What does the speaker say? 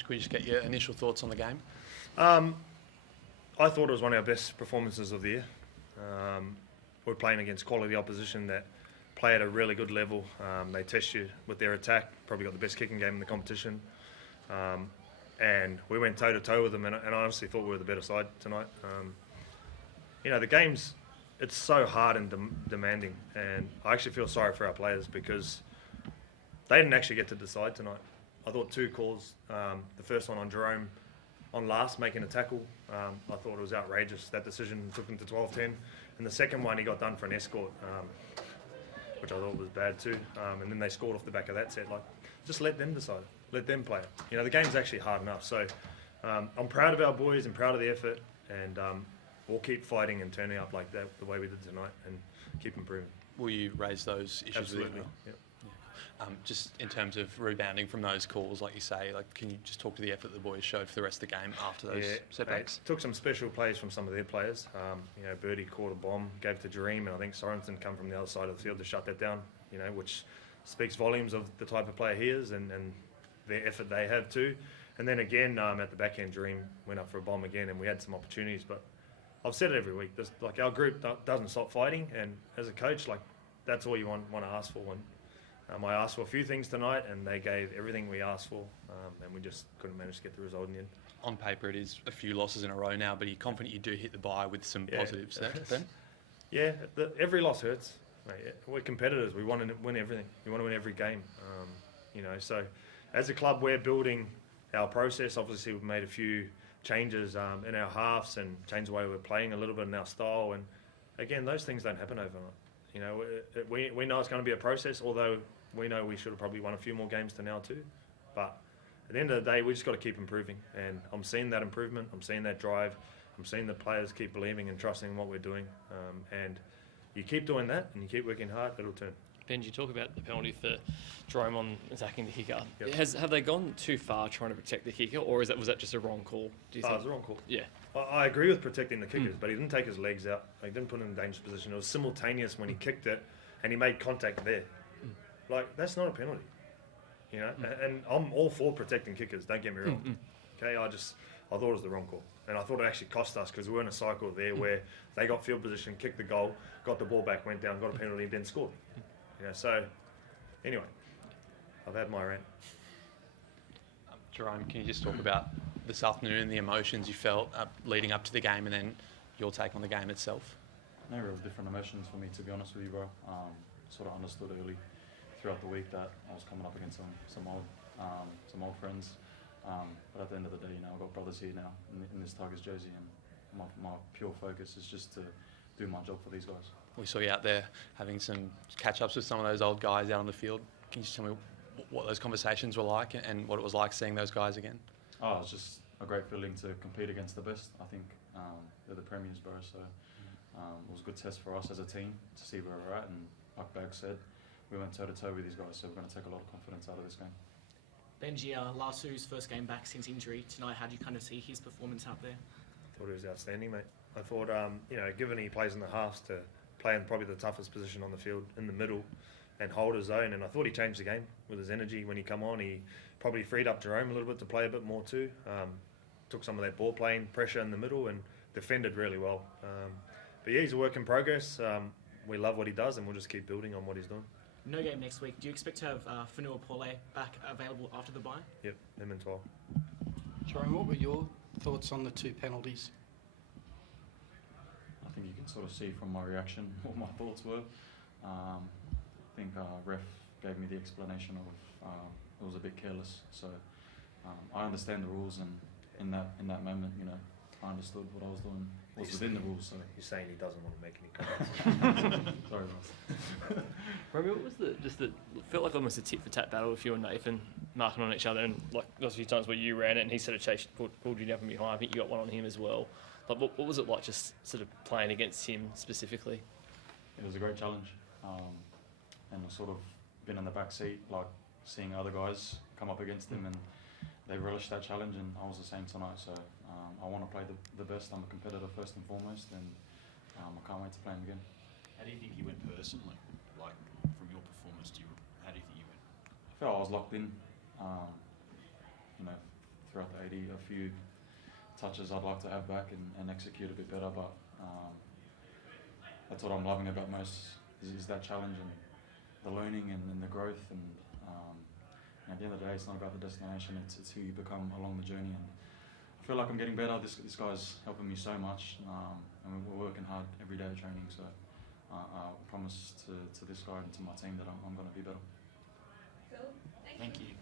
Benj, could we just get your initial thoughts on the game? I thought it was one of our best performances of the year. We're playing against quality opposition that play at a really good level. They test you with their attack. Probably got the best kicking game in the competition. And we went toe-to-toe with them, and I honestly thought we were the better side tonight. The game's, it's so hard and demanding, and I actually feel sorry for our players because they didn't actually get to decide tonight. I thought 2 calls, the first one on Jerome on last, making a tackle, I thought it was outrageous. That decision took them to 12-10. And the second one, he got done for an escort, which I thought was bad too. And then they scored off the back of that set. Like, just let them decide. Let them play it. The game's actually hard enough. So I'm proud of our boys and proud of the effort. And we'll keep fighting and turning up like that the way we did tonight and keep improving. Will you raise those issues? Absolutely. Yep. Just in terms of rebounding from those calls, like you say, can you just talk to the effort the boys showed for the rest of the game after those setbacks? Took some special plays from some of their players. Birdie caught a bomb, gave it to Jareem, and I think Sorensen come from the other side of the field to shut that down, which speaks volumes of the type of player he is and the effort they have too. And then again, at the back end, Jareem went up for a bomb again, and we had some opportunities. But I've said it every week, our group doesn't stop fighting, and as a coach, that's all you want to ask for. I asked for a few things tonight, and they gave everything we asked for, and we just couldn't manage to get the result in the end. On paper, it is a few losses in a row now, but are you confident you do hit the bye with some positives there, Ben? Yeah, every loss hurts. Mate. We're competitors. We want to win everything. We want to win every game. So as a club, we're building our process. Obviously, we've made a few changes in our halves and changed the way we're playing a little bit in our style. And again, those things don't happen overnight. We know it's going to be a process, although we know we should have probably won a few more games to now too. But at the end of the day, we just got to keep improving. And I'm seeing that improvement. I'm seeing that drive. I'm seeing the players keep believing and trusting in what we're doing. And you keep doing that and you keep working hard, it'll turn. Ben, you talk about the penalty for Jerome on attacking the kicker. Yep. Have they gone too far trying to protect the kicker, or was that just a wrong call? Do you think? It was a wrong call. Yeah. I agree with protecting the kickers, but he didn't take his legs out. He didn't put him in a dangerous position. It was simultaneous when he kicked it and he made contact there. That's not a penalty. And I'm all for protecting kickers, don't get me wrong. Okay, I thought it was the wrong call. And I thought it actually cost us because we were in a cycle there where they got field position, kicked the goal, got the ball back, went down, got a penalty, and then scored. So anyway, I've had my rant. Jerome, can you just talk about this afternoon, the emotions you felt leading up to the game, and then your take on the game itself? No real different emotions for me, to be honest with you, bro. Sort of understood early throughout the week that I was coming up against some old friends. But at the end of the day, I've got brothers here now in this Tigers jersey, and my pure focus is just to do my job for these guys. We saw you out there having some catch-ups with some of those old guys out on the field. Can you just tell me what those conversations were like and what it was like seeing those guys again? Oh, it was just a great feeling to compete against the best. I think they're the premiers, bro, so it was a good test for us as a team to see where we're at, and like Bag said, we went toe-to-toe with these guys, so we're going to take a lot of confidence out of this game. Benji, Lasu's first game back since injury tonight. How do you kind of see his performance out there? I thought he was outstanding, mate. I thought, given he plays in the halves, to play in probably the toughest position on the field, in the middle, and hold his own. And I thought he changed the game with his energy when he come on. He probably freed up Jerome a little bit to play a bit more too. Took some of that ball playing pressure in the middle and defended really well. But yeah, he's a work in progress. We love what he does, and we'll just keep building on what he's doing. No game next week. Do you expect to have Fanua Pole back available after the bye? Yep, him and 12. Jerome, what were your thoughts on the 2 penalties? I think you can sort of see from my reaction what my thoughts were. I think ref gave me the explanation of it was a bit careless. So I understand the rules, and in that moment, I understood what I was doing was within the rules. So You're saying he doesn't want to make any comments. sorry, Ross. Remember, what was it felt like almost a tit for tat battle with you and Nathan marking on each other, and there was a few times where you ran it and he sort of pulled you down from behind. I think you got one on him as well. What was it like just sort of playing against him specifically? It was a great challenge, and I've sort of been in the back seat, seeing other guys come up against him, and they relished that challenge, and I was the same tonight. So I want to play the best. I'm a competitor first and foremost, and I can't wait to play him again. How do you think you went personally? From your performance, how do you think you went? I felt I was locked in. throughout the 80. A few touches I'd like to have back and execute a bit better, but that's what I'm loving about most is that challenge and the learning and the growth. And at the end of the day, it's not about the destination, it's who you become along the journey. And I feel like I'm getting better. This guy's helping me so much, and we're working hard every day at training. So I promise to this guy and to my team that I'm going to be better. Thank you.